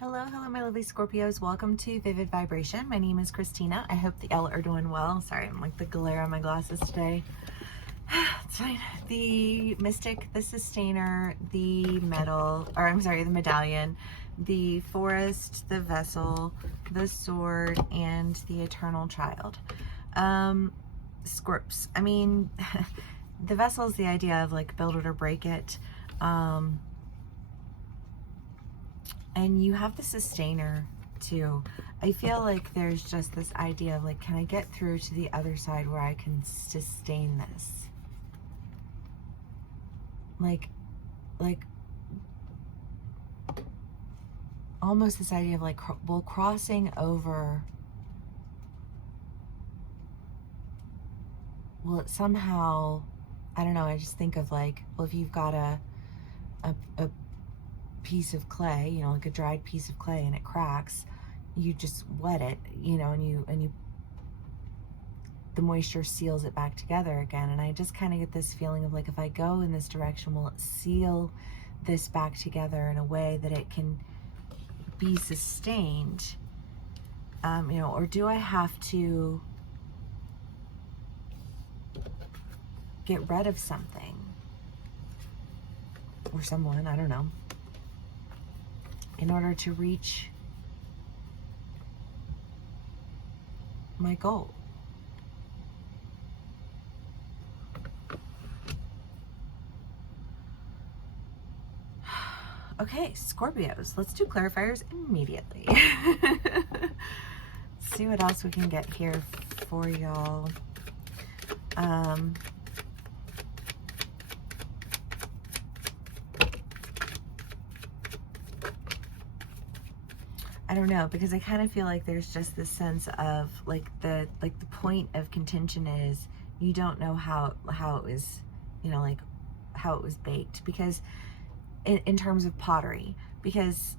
Hello, my lovely Scorpios. Welcome to Vivid Vibration. My name is Christina. I hope that y'all are doing well. Sorry, I'm like the glare on my glasses today. It's fine. The Mystic, the Sustainer, the the Medallion, the Forest, the Vessel, the Sword, and the Eternal Child. Scorps. I mean, the Vessel is the idea of like build it or break it. And you have the Sustainer too. I feel like there's just this idea of like, can I get through to the other side where I can sustain this? Like almost this idea of like, well, crossing over, well, somehow, I don't know, I just think of like, well, if you've got a piece of clay, you know, like a dried piece of clay, and it cracks, you just wet it, you know, and you the moisture seals it back together again. And I just kind of get this feeling of like, if I go in this direction, will it seal this back together in a way that it can be sustained, you know, or do I have to get rid of something or someone, I don't know, in order to reach my goal? Okay, Scorpios, let's do clarifiers immediately. See what else we can get here for y'all. I don't know, because I kind of feel like there's just this sense of like the point of contention is you don't know how it was, you know, like how it was baked, because in terms of pottery, because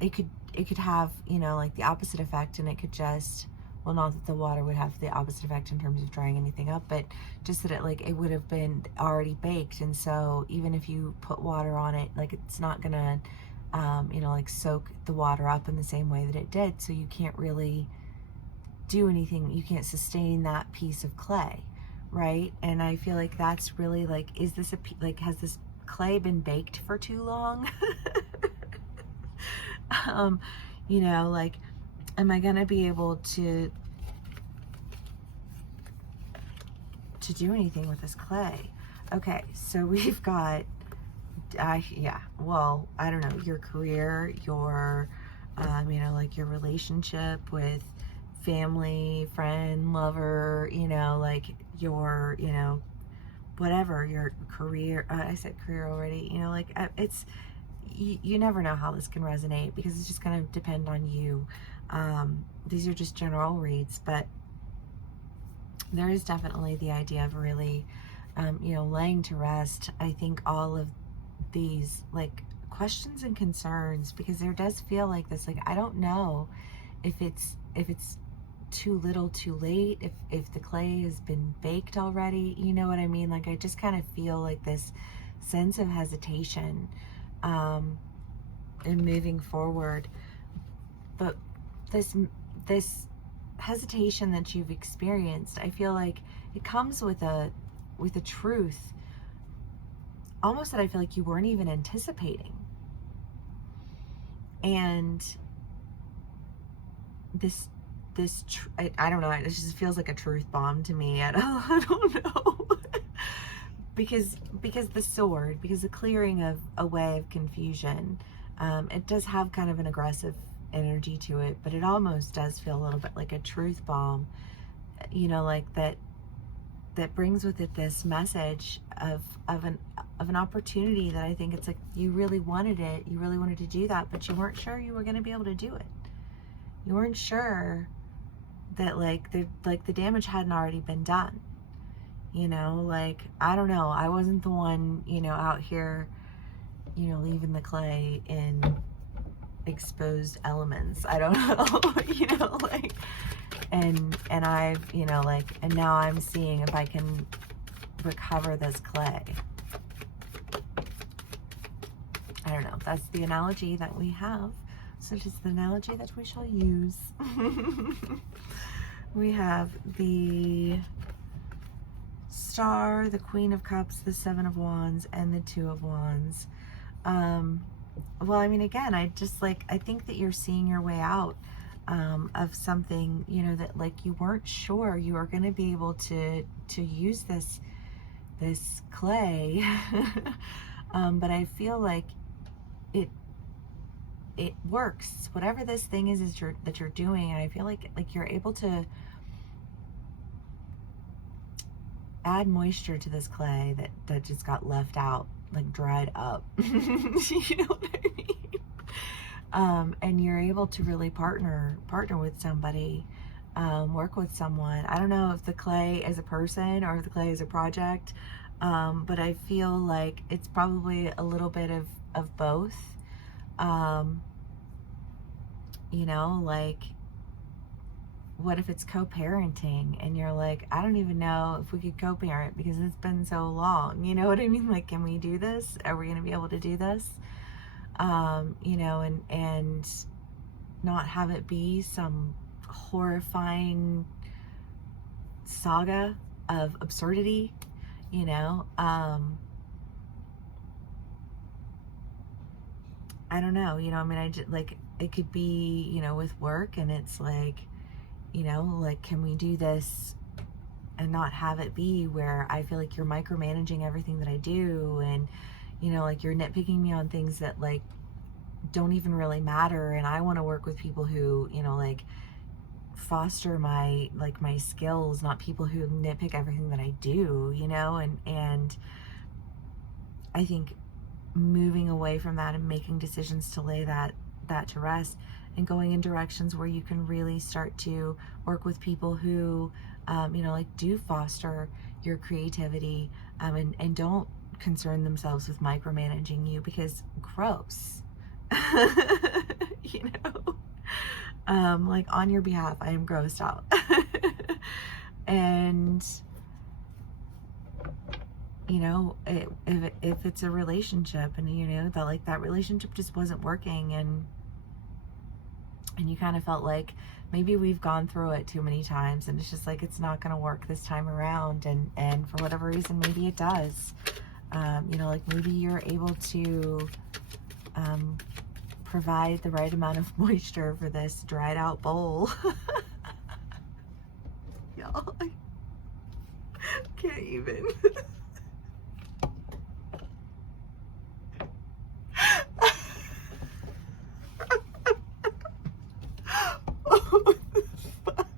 it could have, you know, like the opposite effect, and it could just, well, not that the water would have the opposite effect in terms of drying anything up, but just that it would have been already baked, and so even if you put water on it, like it's not gonna you know, like soak the water up in the same way that it did, so you can't really do anything, you can't sustain that piece of clay, right? And I feel like that's really like, is this has this clay been baked for too long? You know, like, am I gonna be able to do anything with this clay? Okay, so we've got yeah, well, I don't know, your career, your you know, like your relationship with family, friend, lover, you know, like your, you know, whatever, your career, I said career already, you know, like it's, you never know how this can resonate, because it's just going to depend on you. These are just general reads, but there is definitely the idea of really, you know, laying to rest, I think, all of these like questions and concerns, because there does feel like this, like, I don't know if it's too little too late, if the clay has been baked already, you know what I mean? Like, I just kind of feel like this sense of hesitation in moving forward. But this hesitation that you've experienced, I feel like it comes with a truth almost that I feel like you weren't even anticipating. And I don't know, it just feels like a truth bomb to me. I don't know. because the sword, because the clearing of a way of confusion, it does have kind of an aggressive energy to it, but it almost does feel a little bit like a truth bomb, you know, like that brings with it this message of an opportunity that I think it's like you really wanted it, you really wanted to do that, but you weren't sure you were going to be able to do it. You weren't sure that like the damage hadn't already been done, you know, like, I don't know, I wasn't the one, you know, out here, you know, leaving the clay in exposed elements, I don't know, you know, like, and I've, you know, like, and now I'm seeing if I can recover this clay. I don't know. That's the analogy that we have. So it is the analogy that we shall use. We have the Star, the Queen of Cups, the Seven of Wands, and the Two of Wands. Well, I mean, again, I think that you're seeing your way out of something, you know, that like you weren't sure you were going to be able to use this clay. But I feel like it works. Whatever this thing is that you're doing, and I feel like you're able to add moisture to this clay that just got left out, like dried up. You know what I mean? And you're able to really partner with somebody, work with someone. I don't know if the clay is a person or if the clay is a project, but I feel like it's probably a little bit of both. You know, like, what if it's co-parenting and you're like, I don't even know if we could co-parent because it's been so long, you know what I mean? Like, can we do this? Are we going to be able to do this? You know, and not have it be some horrifying saga of absurdity, you know? I don't know, you know, I mean, I just, like, it could be, you know, with work, and it's like, you know, like, can we do this and not have it be where I feel like you're micromanaging everything that I do, and, you know, like, you're nitpicking me on things that, like, don't even really matter, and I want to work with people who, you know, like, foster my skills, not people who nitpick everything that I do, you know, and I think moving away from that and making decisions to lay that to rest, and going in directions where you can really start to work with people who, you know, like, do foster your creativity, and don't concern themselves with micromanaging you, because gross. You know, like, on your behalf, I am grossed out. And, you know, if it's a relationship, and, you know, that, like, that relationship just wasn't working, and you kind of felt like maybe we've gone through it too many times, and it's just like, it's not going to work this time around, and for whatever reason, maybe it does. You know, like, maybe you're able to provide the right amount of moisture for this dried out bowl. Y'all, I can't even. Oh, fuck.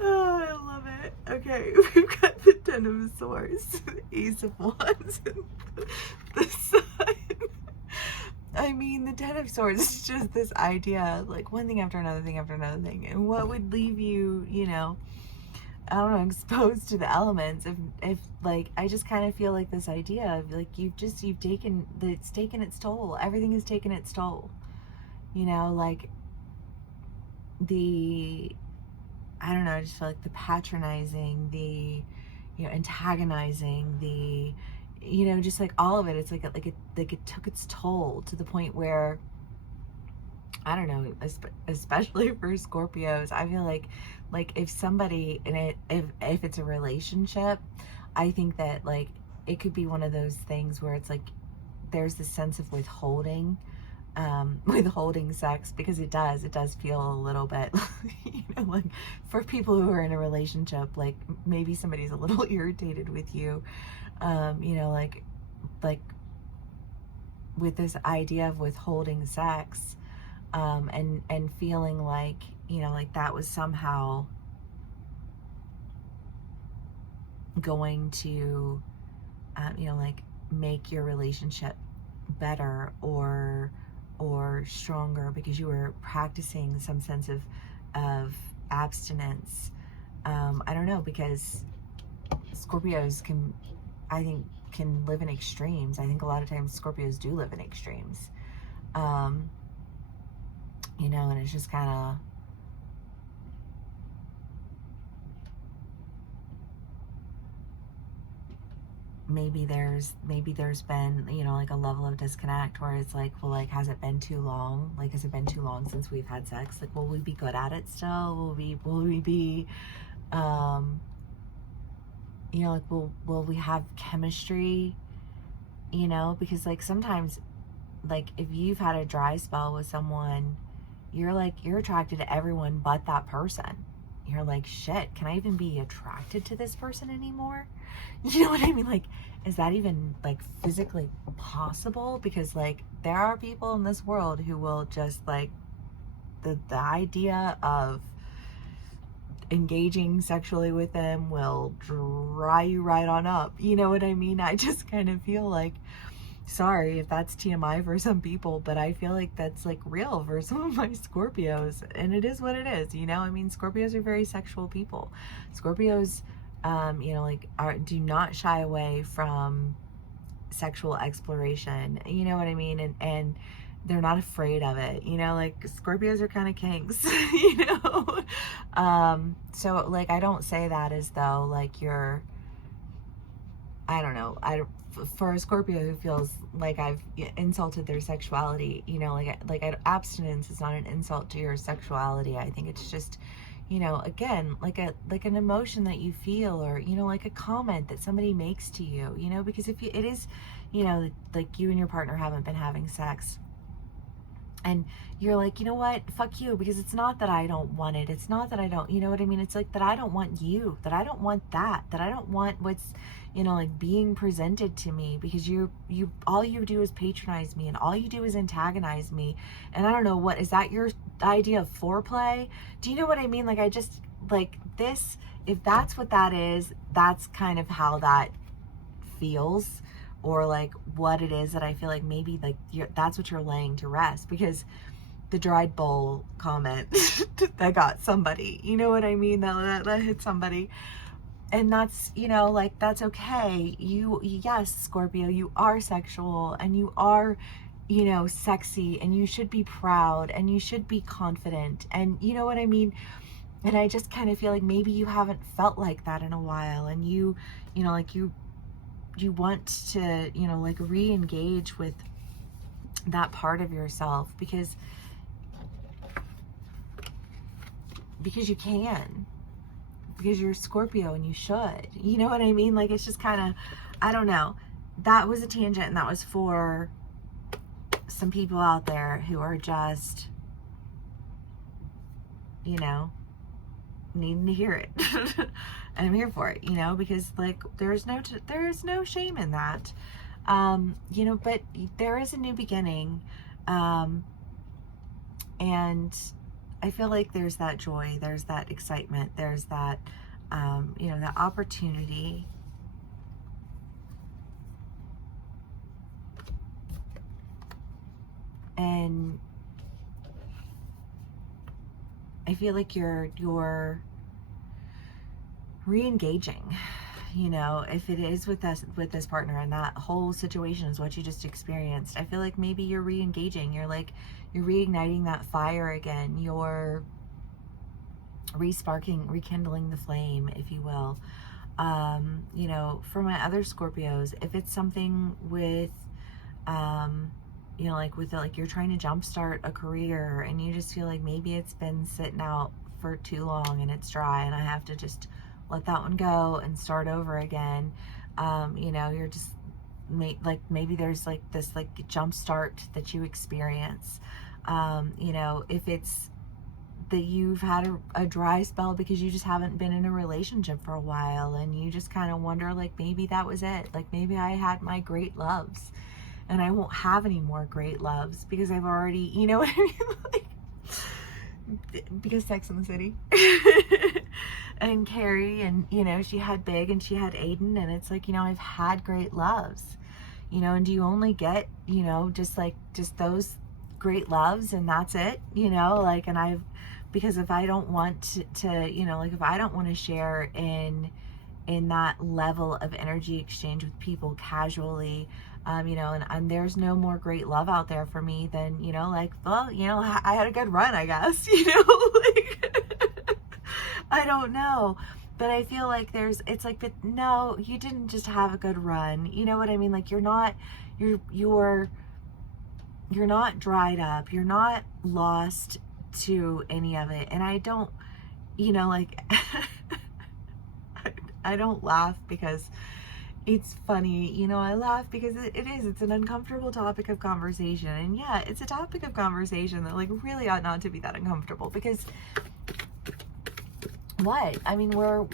Oh, I love it. Okay, we've got the Ten of Swords, the Ace of Wands, and the Sun. I mean, the Ten of Swords is just this idea of, like, one thing after another thing after another thing, and what would leave you, you know, I don't know, exposed to the elements if like, I just kind of feel like this idea of, like, it's taken its toll. Everything has taken its toll, you know, like, I don't know, I just feel like the patronizing, the, you know, antagonizing, the, you know, just like all of it, it's like it took its toll to the point where, I don't know, especially for Scorpios, I feel like if somebody, and if it's a relationship, I think that, like, it could be one of those things where it's like there's this sense of withholding sex, because it does feel a little bit, you know, like, for people who are in a relationship, like, maybe somebody's a little irritated with you, you know, like with this idea of withholding sex, and feeling like, you know, like, that was somehow going to, you know, like, make your relationship better or stronger, because you were practicing some sense of abstinence. I don't know, because Scorpios can live in extremes. I think a lot of times Scorpios do live in extremes. You know, and it's just kind of, maybe there's been, you know, like a level of disconnect where it's like, well, like, has it been too long? Like, has it been too long since we've had sex? Like, will we be good at it still? Will we be, you know, like, will we have chemistry? You know, because like sometimes, like, if you've had a dry spell with someone, you're attracted to everyone but that person. You're like, shit, can I even be attracted to this person anymore? You know what I mean? Like, is that even like physically possible? Because like there are people in this world who will just like, the idea of engaging sexually with them will dry you right on up. You know what I mean? I just kind of feel like, sorry if that's TMI for some people, but I feel like that's like real for some of my Scorpios, and it is what it is, you know? I mean, Scorpios are very sexual people. Scorpios, you know, like do not shy away from sexual exploration, you know what I mean? And they're not afraid of it, you know, like Scorpios are kind of kinks, you know? So like, I don't say that as though like you're, I don't know, for a Scorpio who feels like I've insulted their sexuality, you know, like abstinence is not an insult to your sexuality. I think it's just, you know, again, like an emotion that you feel, or, you know, like a comment that somebody makes to you, you know, because if it is, you know, like you and your partner haven't been having sex, and you're like, you know what, fuck you, because it's not that I don't want it. It's not that I don't, you know what I mean? It's like that I don't want you, that I don't want that I don't want what's, you know, like being presented to me, because you all you do is patronize me, and all you do is antagonize me. And I don't know, what is that your idea of foreplay? Do you know what I mean? Like, I just, like this, if that's what that is, that's kind of how that feels, or like what it is that I feel like maybe like that's what you're laying to rest. Because the dried bowl comment that got somebody, you know what I mean, that hit somebody, and that's, you know, like, that's okay. Yes, Scorpio, you are sexual, and you are, you know, sexy, and you should be proud, and you should be confident, and you know what I mean. And I just kind of feel like maybe you haven't felt like that in a while, and you know, like you want to, you know, like re-engage with that part of yourself, because you can, because you're Scorpio and you should, you know what I mean? Like, it's just kind of, I don't know, that was a tangent, and that was for some people out there who are just, you know, needing to hear it. And I'm here for it, you know, because like there is no shame in that, you know, but there is a new beginning, and I feel like there's that joy, there's that excitement, there's that, you know, that opportunity. And I feel like you're re-engaging, you know, if it is with this partner, and that whole situation is what you just experienced. I feel like maybe you're re-engaging, you're reigniting that fire again, you're rekindling the flame, if you will. You know, for my other Scorpios, if it's something with, you know, like you're trying to jumpstart a career, and you just feel like maybe it's been sitting out for too long and it's dry, and I have to just let that one go and start over again. You know, you're just like, maybe there's like this like jump start that you experience. You know, if it's that you've had a dry spell because you just haven't been in a relationship for a while, and you just kind of wonder, like, maybe that was it. Like, maybe I had my great loves, and I won't have any more great loves because I've already, you know what I mean? Like, because Sex and the City. And Carrie, and, you know, she had Big and she had Aiden, and it's like, you know, I've had great loves, you know, and do you only get, you know, just those great loves, and that's it, you know, like, and because if I don't want to, you know, like, if I don't want to share in that level of energy exchange with people casually, you know, and there's no more great love out there for me, then, you know, like, well, you know, I had a good run, I guess, you know, like, I don't know. but I feel like it's like, but no, you didn't just have a good run. You know what I mean? Like, you're not dried up. You're not lost to any of it. And I don't, like, I don't laugh because it's funny. I laugh because it's an uncomfortable topic of conversation. And yeah, it's a topic of conversation that, like, really ought not to be that uncomfortable, because what? I mean, we're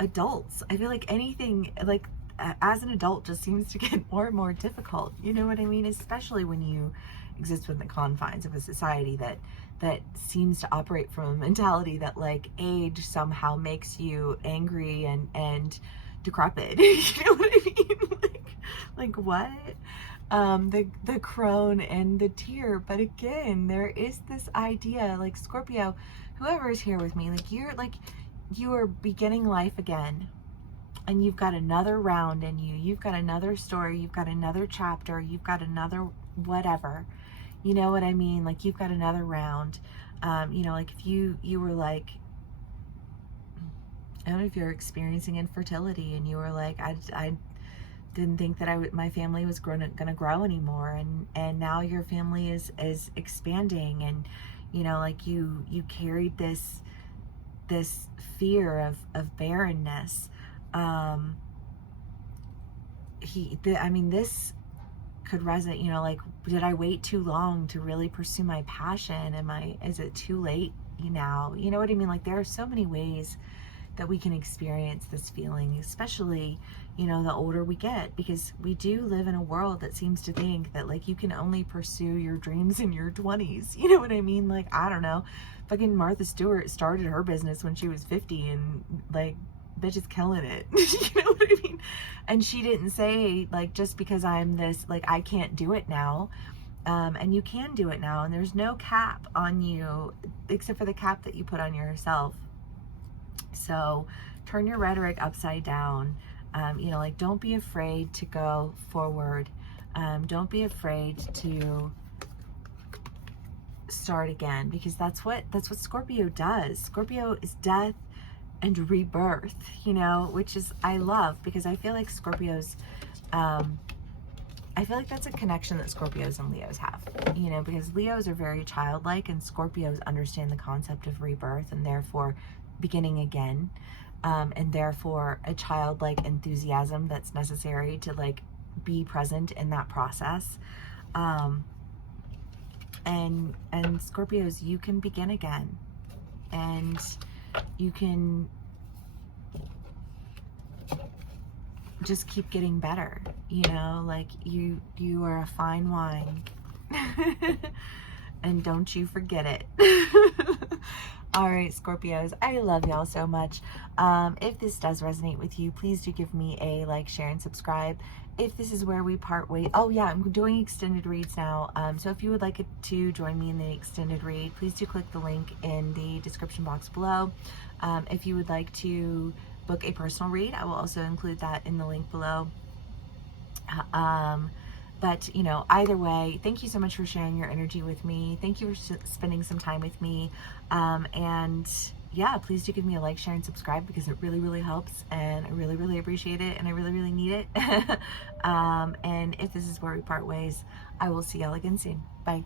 adults. I feel like anything, like, as an adult, just seems to get more and more difficult. You know what I mean? Especially when you exist within the confines of a society that seems to operate from a mentality that, like, age somehow makes you angry and decrepit. You know what I mean? Like what? The crone and the tear. But again, there is this idea, like, Scorpio, whoever is here with me, like, you are beginning life again. And you've got another round in you. You've got another story. You've got another chapter. You've got another whatever. You know what I mean? Like, you've got another round. Like, if you were like, I don't know, if you're experiencing infertility and you were like, I didn't think that my family was gonna grow anymore, and now your family is expanding, and like, you carried this fear of barrenness. This could resonate, like, did I wait too long to really pursue my passion? Is it too late now? You know what I mean? Like, there are so many ways that we can experience this feeling, especially, the older we get, because we do live in a world that seems to think that, like, you can only pursue your dreams in your 20s. You know what I mean? Like, I don't know, fucking Martha Stewart started her business when she was 50, and, like, bitch is killing it. You know what I mean? And she didn't say, like, just because I'm this, like, I can't do it now. And you can do it now, and there's no cap on you except for the cap that you put on yourself. So turn your rhetoric upside down. Like, don't be afraid to go forward. Don't be afraid to start again, because that's what Scorpio does. Scorpio is death and rebirth, which is, I love, because I feel like Scorpios, I feel like that's a connection that Scorpios and Leos have, because Leos are very childlike, and Scorpios understand the concept of rebirth, and therefore beginning again, and therefore a childlike enthusiasm that's necessary to, like, be present in that process. And Scorpios, you can begin again, and you can just keep getting better, like, you are a fine wine. And don't you forget it. All right, Scorpios, I love y'all so much. If this does resonate with you, please do give me a like, share, and subscribe. If this is where we part ways, oh yeah, I'm doing extended reads now. So if you would like to join me in the extended read, please do click the link in the description box below. If you would like to book a personal read, I will also include that in the link below. But, either way, thank you so much for sharing your energy with me. Thank you for spending some time with me. And yeah, please do give me a like, share, and subscribe, because it really, really helps, and I really, really appreciate it, and I really, really need it. And if this is where we part ways, I will see y'all again soon. Bye.